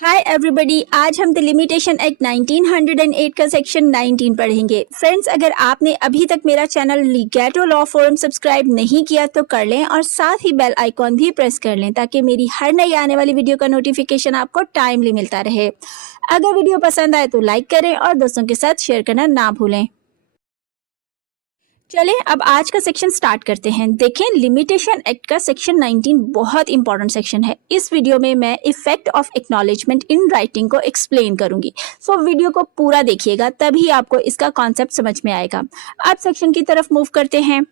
Hi everybody, आज हम the limitation act 1908 का सेक्शन 19 पढ़ेंगे। फ्रेंड्स, अगर आपने अभी तक मेरा चैनल लीगैटो लॉ फोरम सब्सक्राइब नहीं किया तो कर लें और साथ ही बेल आइकॉन भी प्रेस कर लें ताकि मेरी हर नई आने वाली वीडियो का नोटिफिकेशन आपको टाइमली मिलता रहे। अगर वीडियो पसंद आए तो लाइक करें और दोस्तों के साथ शेयर करना ना भूलें। चलें अब आज का सेक्शन स्टार्ट करते हैं। देखें, लिमिटेशन एक्ट का सेक्शन 19 बहुत इंपॉर्टेंट सेक्शन है। इस वीडियो में मैं effect of acknowledgement in writing को एक्सप्लेन करूंगी। सो वीडियो को पूरा देखिएगा, तभी आपको इसका कॉन्सेप्ट समझ में आएगा। अब सेक्शन की तरफ मूव करते हैं।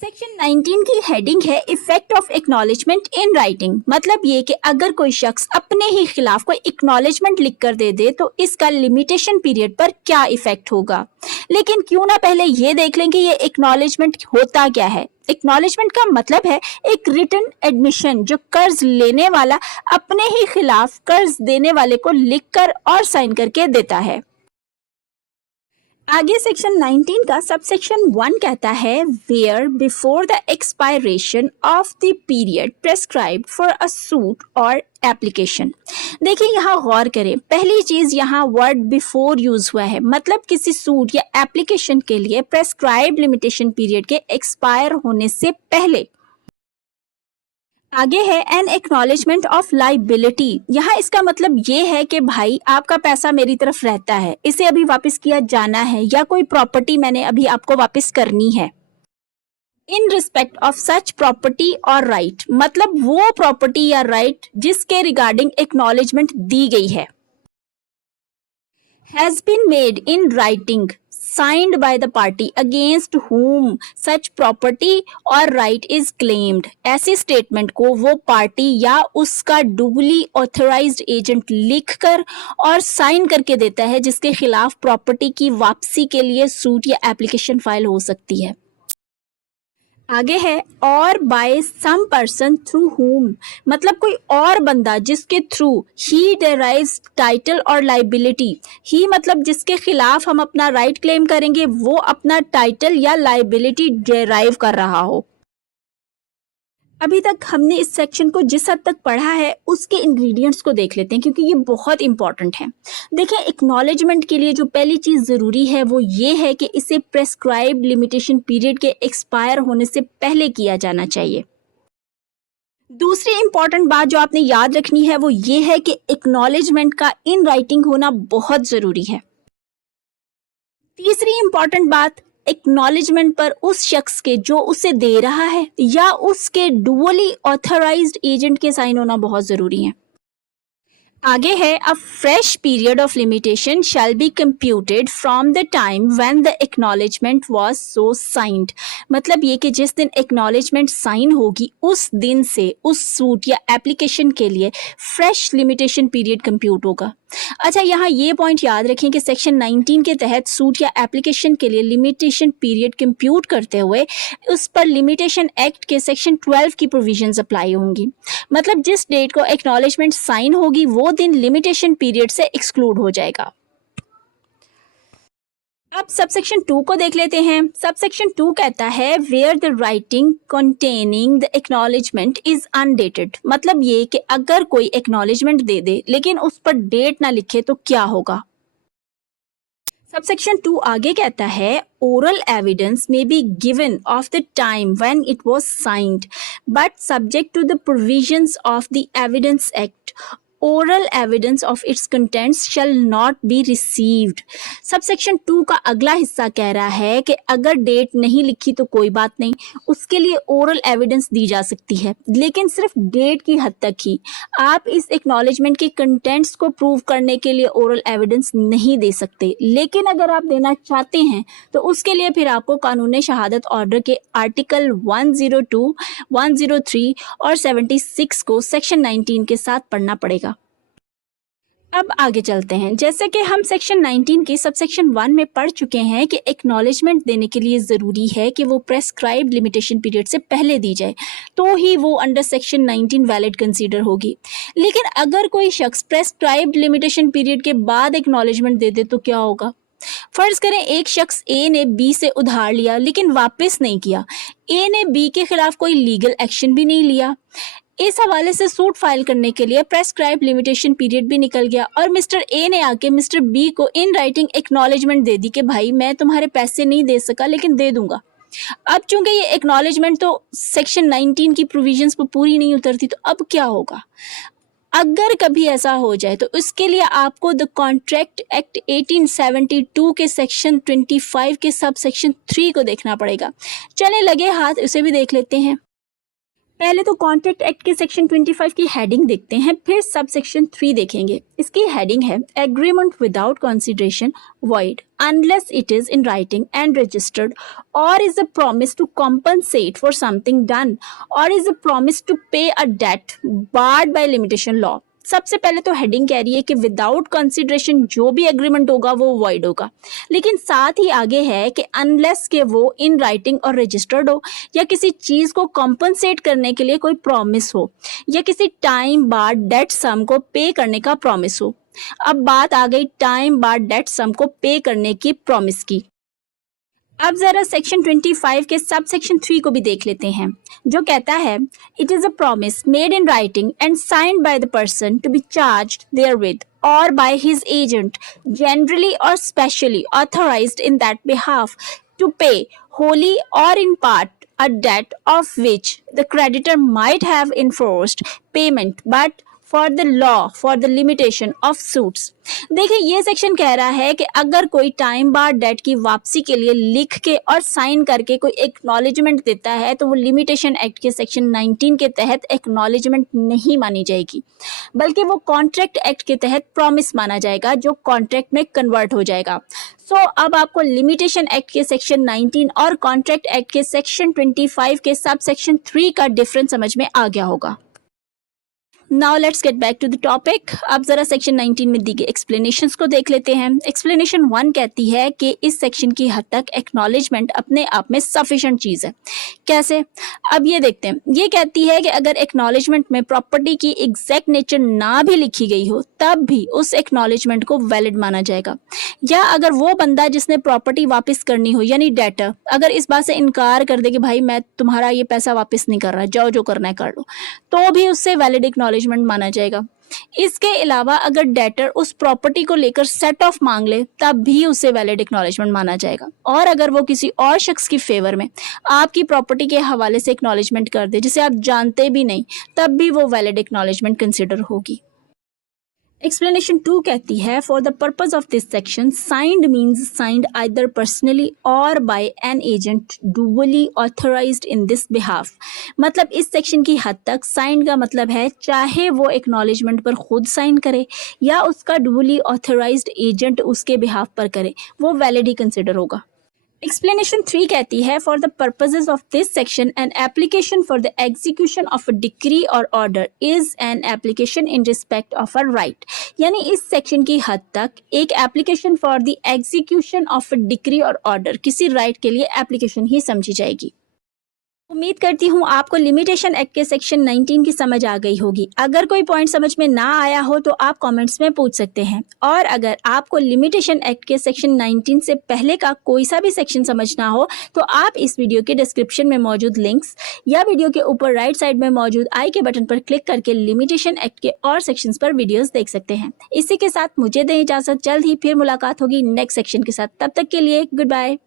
सेक्शन 19 की हेडिंग है effect of acknowledgement in writing. मतलब ये कि अगर कोई शख्स अपने ही खिलाफ कोई एक्नॉलेजमेंट लिख कर दे दे तो इसका लिमिटेशन पीरियड पर क्या इफेक्ट होगा। लेकिन क्यों ना पहले ये देख लें कि ये एक्नॉलेजमेंट होता क्या है। एक्नॉलेजमेंट का मतलब है एक रिटन एडमिशन जो कर्ज लेने वाला अपने ही खिलाफ कर्ज देने वाले को लिखकर और साइन करके देता है। आगे सेक्शन 19 का सबसेक्शन 1 कहता है where before the expiration of the period prescribed for a suit or application. देखिए, यहाँ गौर करें, पहली चीज यहाँ वर्ड बिफोर यूज हुआ है। मतलब किसी सूट या एप्लीकेशन के लिए प्रेस्क्राइब्ड लिमिटेशन पीरियड के एक्सपायर होने से पहले। आगे है एन एक्नॉलेजमेंट ऑफ लाइबिलिटी। यहाँ इसका मतलब ये है कि भाई आपका पैसा मेरी तरफ रहता है, इसे अभी वापस किया जाना है, या कोई प्रॉपर्टी मैंने अभी आपको वापस करनी है। इन रिस्पेक्ट ऑफ सच प्रॉपर्टी और राइट, मतलब वो प्रॉपर्टी या राइट जिसके रिगार्डिंग एक्नॉलेजमेंट दी गई है। Has been made in writing signed by the party against whom such property or right is claimed। ऐसी स्टेटमेंट को वो पार्टी या उसका डुबली ऑथराइज्ड एजेंट लिखकर और साइन करके देता है जिसके खिलाफ प्रॉपर्टी की वापसी के लिए सूट या एप्लीकेशन फाइल हो सकती है। आगे है और बाय सम पर्सन थ्रू हुम, मतलब कोई और बंदा जिसके थ्रू ही डेराइव्स टाइटल और लाइबिलिटी। ही मतलब जिसके खिलाफ हम अपना राइट क्लेम करेंगे वो अपना टाइटल या लाइबिलिटी डेराइव कर रहा हो। अभी तक हमने इस सेक्शन को जिस हद तक पढ़ा है उसके इंग्रेडिएंट्स को देख लेते हैं क्योंकि ये बहुत इंपॉर्टेंट है। देखें, एक्नॉलेजमेंट के लिए जो पहली चीज जरूरी है वो ये है कि इसे प्रेस्क्राइब्ड लिमिटेशन पीरियड के एक्सपायर होने से पहले किया जाना चाहिए। दूसरी इंपॉर्टेंट बात जो आपने याद रखनी है वो ये है कि एक्नॉलेजमेंट का इन राइटिंग होना बहुत जरूरी है। तीसरी इंपॉर्टेंट बात, एक्नॉलेजमेंट पर उस शख्स के जो उसे दे रहा है या उसके डुअली ऑथराइज्ड एजेंट के साइन होना बहुत जरूरी है। आगे है अ fresh period of limitation shall be computed from the time when the acknowledgement was so signed. मतलब ये कि जिस दिन एक्नॉलेजमेंट साइन होगी उस दिन से उस सूट या एप्लीकेशन के लिए फ्रेश लिमिटेशन पीरियड कंप्यूट होगा। अच्छा, यहाँ ये पॉइंट याद रखें कि सेक्शन 19 के तहत सूट या एप्लीकेशन के लिए लिमिटेशन पीरियड कंप्यूट करते हुए उस पर लिमिटेशन एक्ट के सेक्शन 12 की प्रोविजंस अप्लाई होंगी। मतलब जिस डेट को एक्नॉलेजमेंट साइन होगी वो दिन लिमिटेशन पीरियड से एक्सक्लूड हो जाएगा। अब सबसेक्शन 2 को देख लेते हैं। सबसेक्शन 2 कहता है where the writing containing the acknowledgement is undated. मतलब ये कि अगर कोई एक्नॉलेजमेंट दे दे लेकिन उस पर डेट ना लिखे तो क्या होगा। सबसेक्शन 2 आगे कहता है oral evidence may be given of the time when it was signed but subject to the provisions of the evidence act oral evidence of its contents shall not be received। Subsection 2 का अगला हिस्सा कह रहा है कि अगर date नहीं लिखी तो कोई बात नहीं, उसके लिए ओरल एविडेंस दी जा सकती है लेकिन सिर्फ डेट की हद तक ही। आप इस एक्नॉलेजमेंट के कंटेंट्स को प्रूव करने के लिए ओरल एविडेंस नहीं दे सकते, लेकिन अगर आप देना चाहते हैं तो उसके लिए फिर आपको कानून शहादत ऑर्डर के आर्टिकल 102, 103 और 76 को सेक्शन 19 के साथ पढ़ना पड़ेगा। अब आगे चलते हैं। जैसे कि हम सेक्शन 19 के सबसेक्शन 1 में पढ़ चुके हैं कि एक्नॉलेजमेंट देने के लिए ज़रूरी है कि वो प्रेस्क्राइब्ड लिमिटेशन पीरियड से पहले दी जाए तो ही वो अंडर सेक्शन 19 वैलिड कंसीडर होगी। लेकिन अगर कोई शख्स प्रेस्क्राइब्ड लिमिटेशन पीरियड के बाद एक्नॉलेजमेंट दे दे तो क्या होगा। फर्ज करें एक शख्स ए ने बी से उधार लिया लेकिन वापस नहीं किया। ए ने बी के खिलाफ कोई लीगल एक्शन भी नहीं लिया। इस हवाले से सूट फाइल करने के लिए प्रेस्क्राइब लिमिटेशन पीरियड भी निकल गया और मिस्टर ए ने आके मिस्टर बी को इन राइटिंग एक्नॉलेजमेंट दे दी कि भाई मैं तुम्हारे पैसे नहीं दे सका लेकिन दे दूंगा। अब चूंकि ये एक्नॉलेजमेंट तो सेक्शन 19 की प्रोविजंस पर पूरी नहीं उतरती, तो अब क्या होगा? अगर कभी ऐसा हो जाए तो उसके लिए आपको द कॉन्ट्रैक्ट एक्ट 1872 के सेक्शन 25 के सब सेक्शन 3 को देखना पड़ेगा। चले लगे हाथ उसे भी देख लेते हैं। पहले तो कॉन्ट्रैक्ट एक्ट के सेक्शन 25 की हेडिंग देखते हैं, फिर सब सेक्शन 3 देखेंगे। इसकी हेडिंग है agreement without consideration void unless it is in writing and registered or is a promise to compensate for something done or is a promise to pay a debt barred by limitation law। सबसे पहले तो heading कह रही है कि without consideration जो भी agreement होगा वो वॉइड होगा, लेकिन साथ ही आगे है कि अनलेस के वो इन राइटिंग और रजिस्टर्ड हो या किसी चीज को कॉम्पनसेट करने के लिए कोई प्रॉमिस हो या किसी टाइम बाद डेट सम को पे करने का प्रॉमिस हो। अब बात आ गई टाइम बाद डेट सम को पे करने की प्रॉमिस की। अब जरा सेक्शन 25 के सब सेक्शन 3 को भी देख लेते हैं, जो कहता है it is a promise made in writing and signed by the person to be charged therewith or by his agent generally or specially authorized in that behalf to pay wholly or in part a debt of which the creditor might have enforced payment but for the law for the limitation of suits. देखिए ये section कह रहा है कि अगर कोई time बार date की वापसी के लिए लिख के और साइन करके कोई एक्नॉलेजमेंट देता है तो वो लिमिटेशन एक्ट के सेक्शन 19 के तहत एक्नॉलेजमेंट नहीं मानी जाएगी, बल्कि वो कॉन्ट्रैक्ट एक्ट के तहत प्रॉमिस माना जाएगा जो कॉन्ट्रैक्ट में कन्वर्ट हो जाएगा। सो अब आपको लिमिटेशन एक्ट के सेक्शन 19 और कॉन्ट्रैक्ट एक्ट के सेक्शन 25 के सब सेक्शन 3 का डिफरेंस समझ में आ गया होगा। Now let's get back to the topic. अब जरा सेक्शन 19 में दी गई एक्सप्लेनेशंस को देख लेते हैं। एक्सप्लेनेशन 1 कहती है कि इस सेक्शन की हद तक एक्नॉलेजमेंट अपने आप में सफिशिएंट चीज है। कैसे? अब ये देखते हैं। ये कहती है कि अगर एक्नॉलेजमेंट में प्रॉपर्टी की एग्जैक्ट नेचर ना भी लिखी गई हो तब भी उस एक्नॉलेजमेंट को वैलिड माना जाएगा, या अगर वो बंदा जिसने प्रॉपर्टी वापस करनी हो यानी डेटर अगर इस बात से इनकार कर दे कि भाई मैं तुम्हारा ये पैसा वापस नहीं कर रहा, जाओ जो करना है कर लो, तो भी उससे वैलिड एक्नॉलेजमेंट माना जाएगा। इसके अलावा अगर डेटर उस प्रॉपर्टी को लेकर सेट ऑफ मांग ले तब भी उसे वैलिड एक्नॉलेजमेंट माना जाएगा, और अगर वो किसी और शख्स की फेवर में आपकी प्रॉपर्टी के हवाले से एक्नॉलेजमेंट कर दे जिसे आप जानते भी नहीं तब भी वो वैलिड एक्नॉलेजमेंट कंसिडर होगी। एक्सप्लेनेशन 2 कहती है for the purpose of this section signed means signed either personally or by an agent duly authorised in this behalf. मतलब इस सेक्शन की हद तक साइंड का मतलब है चाहे वो एक्नॉलेजमेंट पर खुद साइन करे या उसका डुअली ऑथराइज्ड एजेंट उसके बिहाफ पर करे, वो वैलिड ही कंसिडर होगा। एक्सप्लेनेशन 3 कहती है for the purposes of this section an application for the execution of a decree or order is an application in respect of a right. यानी इस सेक्शन की हद तक एक application for the execution of a decree or order किसी right के लिए application ही समझी जाएगी। उम्मीद करती हूँ आपको लिमिटेशन एक्ट के सेक्शन 19 की समझ आ गई होगी। अगर कोई पॉइंट समझ में ना आया हो तो आप कमेंट्स में पूछ सकते हैं, और अगर आपको लिमिटेशन एक्ट के सेक्शन 19 से पहले का कोई सा भी सेक्शन समझना हो तो आप इस वीडियो के डिस्क्रिप्शन में मौजूद लिंक्स या वीडियो के ऊपर राइट साइड में मौजूद आई के बटन पर क्लिक करके लिमिटेशन एक्ट के और सेक्शंस पर वीडियोस देख सकते हैं। इसी के साथ मुझे दें इजाजत, जल्द ही फिर मुलाकात होगी नेक्स्ट सेक्शन के साथ। तब तक के लिए गुड बाय।